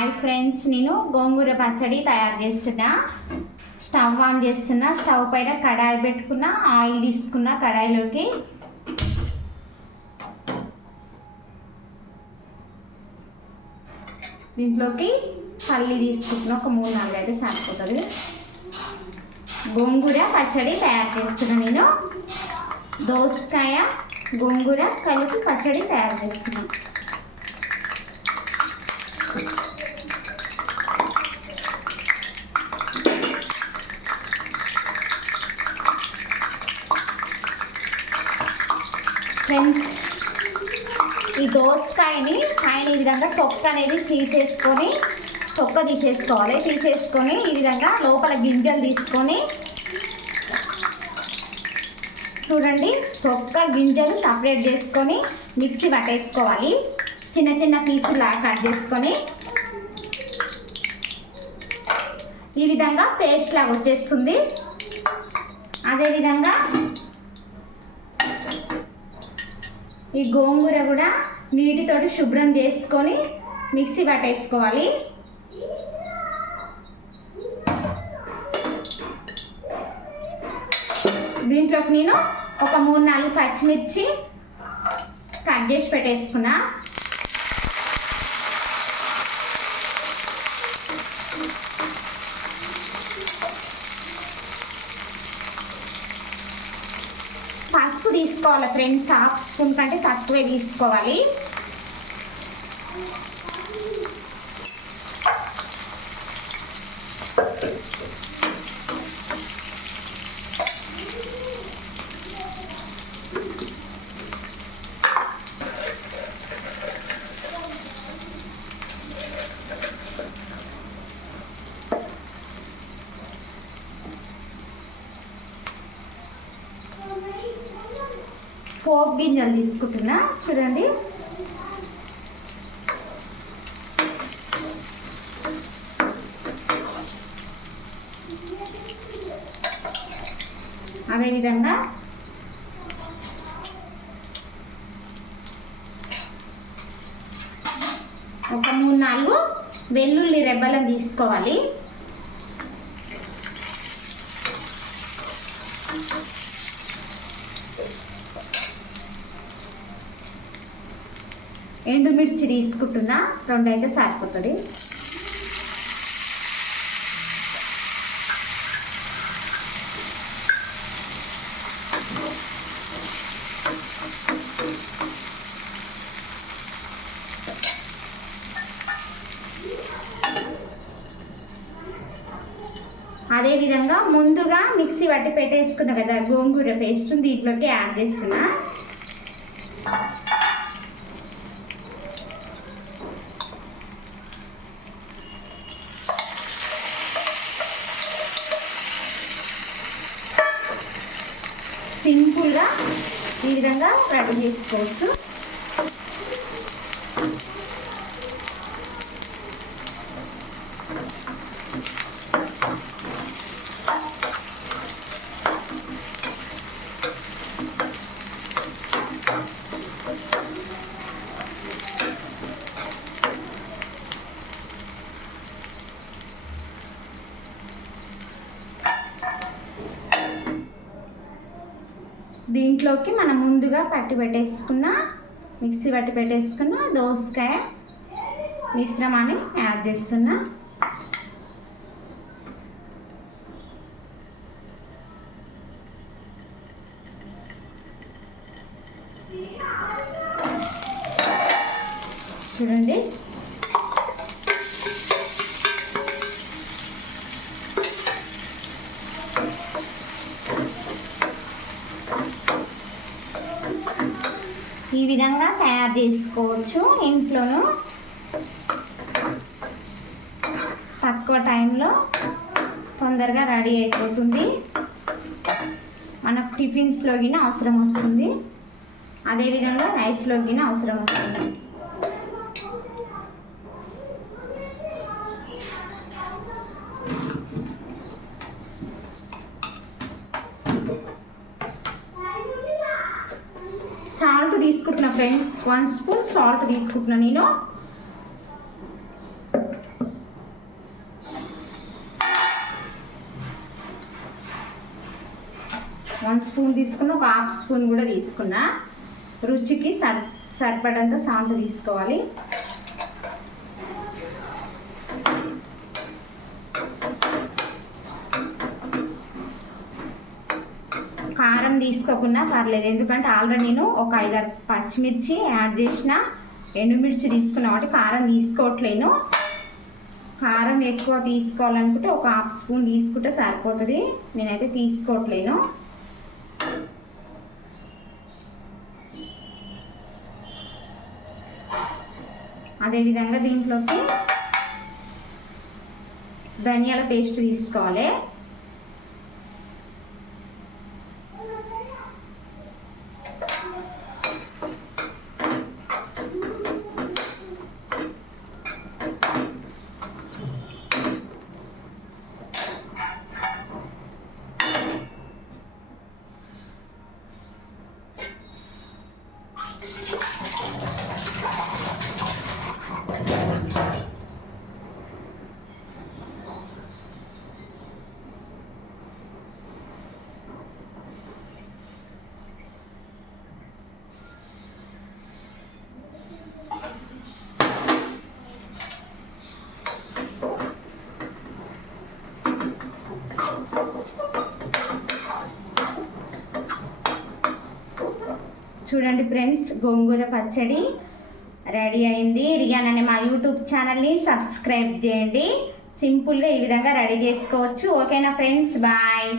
Hi friends నేను గోంగూర పచ్చడి తయారు చేస్తున్నా. స్టవ్ ఆన్ చేస్తున్నా. స్టవ్ పైన కడాయి పెట్టుకున్న ఆయిల్ తీసుకున్న కడాయిలోకి. దీంట్లోకి పల్లి తీసుకుంటున్నా. ఒక మూడు నాలుగు అయితే సరిపోతుంది. గోంగూర పచ్చడి తయారు చేస్తున్నా నేను. దోసకాయ గోంగూర కలిపి పచ్చడి తయారు చేస్తున్నాను ఫ్రెండ్స్ ఈ దోసకాయని ఆయన ఈ విధంగా తొక్క అనేది తీసేసుకొని తొక్క తీసేసుకోవాలి. తీసేసుకొని ఈ విధంగా లోపల గింజలు తీసుకొని చూడండి తొక్క గింజలు సపరేట్ చేసుకొని మిక్సీ పట్టేసుకోవాలి. చిన్న చిన్న పీసులా కట్ చేసుకొని. ఈ విధంగా పేస్ట్ లాగా వచ్చేస్తుంది. అదేవిధంగా ఈ గోంగూర కూడా నీటితోటి శుభ్రం చేసుకొని మిక్సీ పట్టేసుకోవాలి. దీంట్లోకి నేను ఒక మూడు నాలుగు పచ్చిమిర్చి కట్ చేసి పెట్టేసుకున్నా. తీసుకోవాలి. ఫ్రెండ్స్ హాఫ్ స్పూన్ కంటే తక్కువే తీసుకోవాలి. పోపు గింజలు తీసుకుంటున్నా. చూడండి. అదేవిధంగా ఒక మూడు నాలుగు వెల్లుల్లి రెబ్బలను తీసుకోవాలి. ఎండుమిర్చి తీసుకుంటున్నా రెండు అయితే సరిపోతుంది. అదేవిధంగా ముందుగా మిక్సీ పట్టి పెట్టేసుకున్నా కదా గోంగూర పేస్ట్ దీంట్లోకి యాడ్ చేస్తున్నా సింపుల్గా ఈ విధంగా రెడీ చేసుకోవచ్చు. దీంట్లోకి మనం ముందుగా పట్టి పెట్టేసుకున్న మిక్సీ పట్టి పెట్టేసుకున్న దోసకాయ మిశ్రమాన్ని యాడ్ చేస్తున్నా. చూడండి. ఈ విధంగా తయారు చేసుకోవచ్చు ఇంట్లోనూ. తక్కువ టైంలో తొందరగా రెడీ అయిపోతుంది. మనకు టిఫిన్స్లోకి అవసరం వస్తుంది. అదేవిధంగా రైస్లోకి అవసరం వస్తుంది. తీసుకుంటున్నా ఫ్రెండ్స్ వన్ స్పూన్ సాల్ట్ తీసుకుంటున్నా నేను. వన్ స్పూన్ తీసుకున్నా ఒక హాఫ్ స్పూన్ కూడా తీసుకున్నా. రుచికి సర్ సరిపడంత సాల్ట్ తీసుకోవాలి. తీసుకోకున్నా తీసుకోకుండా పర్లేదు. ఎందుకంటే ఆల్రెడీ నేను ఒక ఐదారు పచ్చిమిర్చి యాడ్ చేసిన ఎండుమిర్చి తీసుకున్నా కాబట్టి కారం తీసుకోవట్లేను. కారం ఎక్కువ తీసుకోవాలనుకుంటే ఒక హాఫ్ స్పూన్ తీసుకుంటే సరిపోతుంది. నేనైతే తీసుకోవట్లేను. అదేవిధంగా దీంట్లోకి ధనియాల పేస్ట్ తీసుకోవాలి. చూడండి ఫ్రెండ్స్ గోంగూర పచ్చడి రెడీ అయింది. రియాన్ అనే మా యూట్యూబ్ ఛానల్ని సబ్స్క్రైబ్ చేయండి. సింపుల్గా ఈ విధంగా రెడీ చేసుకోవచ్చు. ఓకేనా ఫ్రెండ్స్? బాయ్.